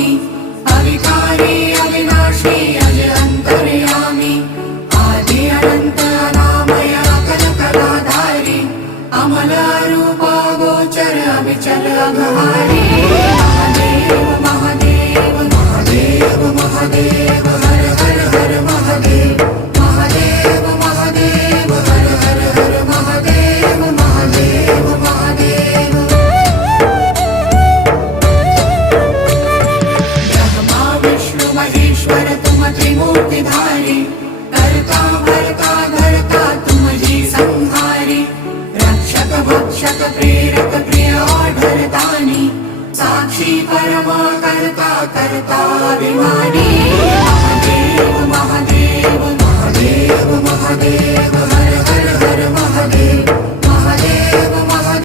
स्वामी अविकारी अविनाशी अज अंतर्यामी आदि अनंत अनामय अकल कलाधारी अमल रूप गोचर अविचल अघहारी महादेव महादेव महादेव महादेव हर हर हर महादेव महादेव महादेव हर हर हर महादेव महादेव महादेव ब्रह्मा विष्णु महेश्वर तुम त्रिमूर्तिधारी कर्ता भर्ता धर्ता तुम जी संहारी रक्षक भक्षक प्रेरक प्रिय आढरतानी साक्षी परमा कर्ता कर्ता अभिमानी